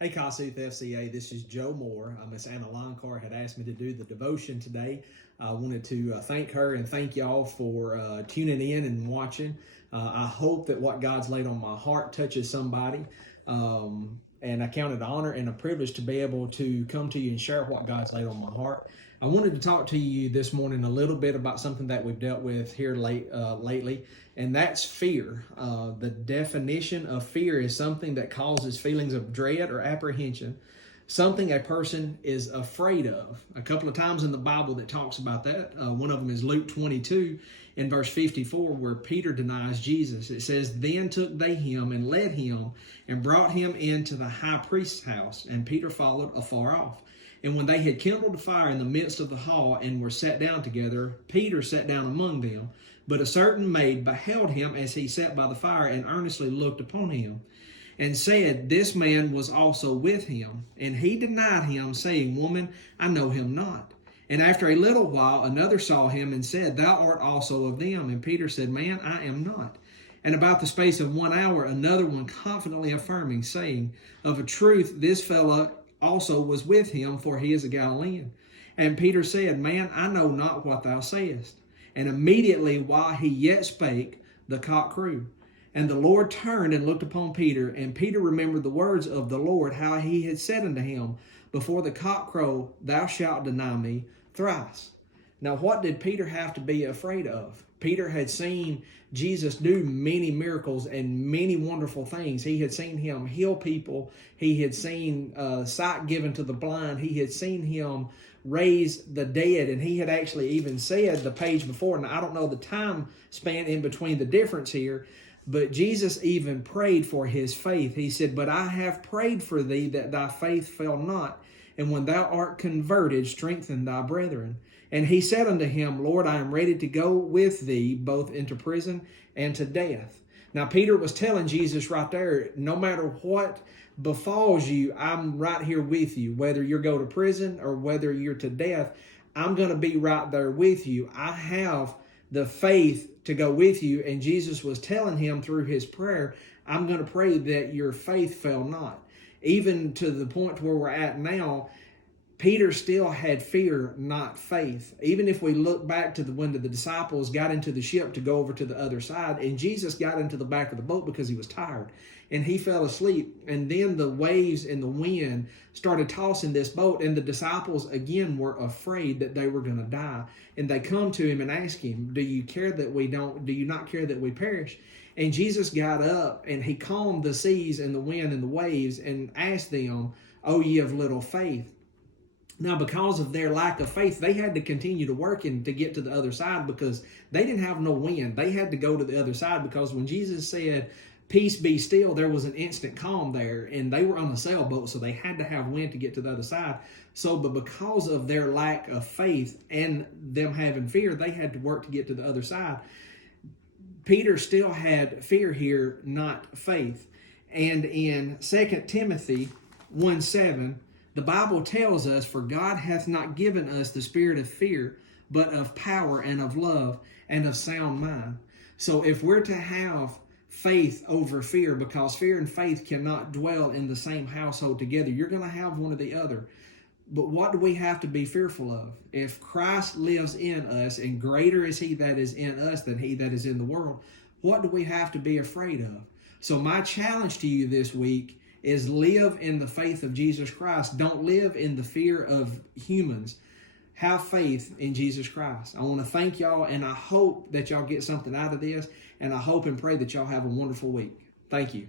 Hey, Kossuth FCA, this is Joe Moore. Miss Anna Loncar had asked me to do the devotion today. I wanted to thank her and thank y'all for tuning in and watching. I hope that what God's laid on my heart touches somebody. And I count it an honor and a privilege to be able to come to you and share what God's laid on my heart. I wanted to talk to you this morning a little bit about something that we've dealt with here lately, and that's fear. The definition of fear is something that causes feelings of dread or apprehension, something a person is afraid of. A couple of times in the Bible that talks about that. One of them is Luke 22 in verse 54, where Peter denies Jesus. It says, "Then took they him and led him and brought him into the high priest's house, and Peter followed afar off. And when they had kindled a fire in the midst of the hall and were sat down together, Peter sat down among them. But a certain maid beheld him as he sat by the fire and earnestly looked upon him, and said, This man was also with him. And he denied him, saying, Woman, I know him not. And after a little while another saw him and said, Thou art also of them. And Peter said, Man, I am not. And about the space of 1 hour another one confidently affirming, saying, Of a truth this fellow also was with him, for he is a Galilean. And Peter said, Man, I know not what thou sayest. And immediately while he yet spake, the cock crew. And the Lord turned and looked upon Peter, and Peter remembered the words of the Lord, how he had said unto him, Before the cock crow, thou shalt deny me thrice. Now, what did Peter have to be afraid of? Peter had seen Jesus do many miracles and many wonderful things. He had seen him heal people. He had seen sight given to the blind. He had seen him raise the dead. And he had actually even said the page before, and I don't know the time span in between the difference here, but Jesus even prayed for his faith. He said, But I have prayed for thee that thy faith fail not. And when thou art converted, strengthen thy brethren. And he said unto him, Lord, I am ready to go with thee both into prison and to death. Now, Peter was telling Jesus right there, no matter what befalls you, I'm right here with you. Whether you go to prison or whether you're to death, I'm going to be right there with you. I have the faith to go with you. And Jesus was telling him through his prayer, I'm going to pray that your faith fail not. Even to the point where we're at now, Peter still had fear, not faith. Even if we look back to when the disciples got into the ship to go over to the other side, and Jesus got into the back of the boat because he was tired, and he fell asleep. And then the waves and the wind started tossing this boat, and the disciples again were afraid that they were going to die. And they come to him and ask him, Do you not care that we perish? And Jesus got up and he calmed the seas and the wind and the waves and asked them, O ye of little faith. Now, because of their lack of faith, they had to continue to work and to get to the other side because they didn't have no wind. They had to go to the other side because when Jesus said, Peace be still, there was an instant calm there, and they were on a sailboat, so they had to have wind to get to the other side. But because of their lack of faith and them having fear, they had to work to get to the other side. Peter still had fear here, not faith. And in 2 Timothy 1:7, the Bible tells us, For God hath not given us the spirit of fear, but of power and of love and of sound mind. So if we're to have faith over fear, because fear and faith cannot dwell in the same household together, you're going to have one or the other. But what do we have to be fearful of? If Christ lives in us, and greater is he that is in us than he that is in the world, what do we have to be afraid of? So my challenge to you this week is live in the faith of Jesus Christ. Don't live in the fear of humans. Have faith in Jesus Christ. I want to thank y'all, and I hope that y'all get something out of this, and I hope and pray that y'all have a wonderful week. Thank you.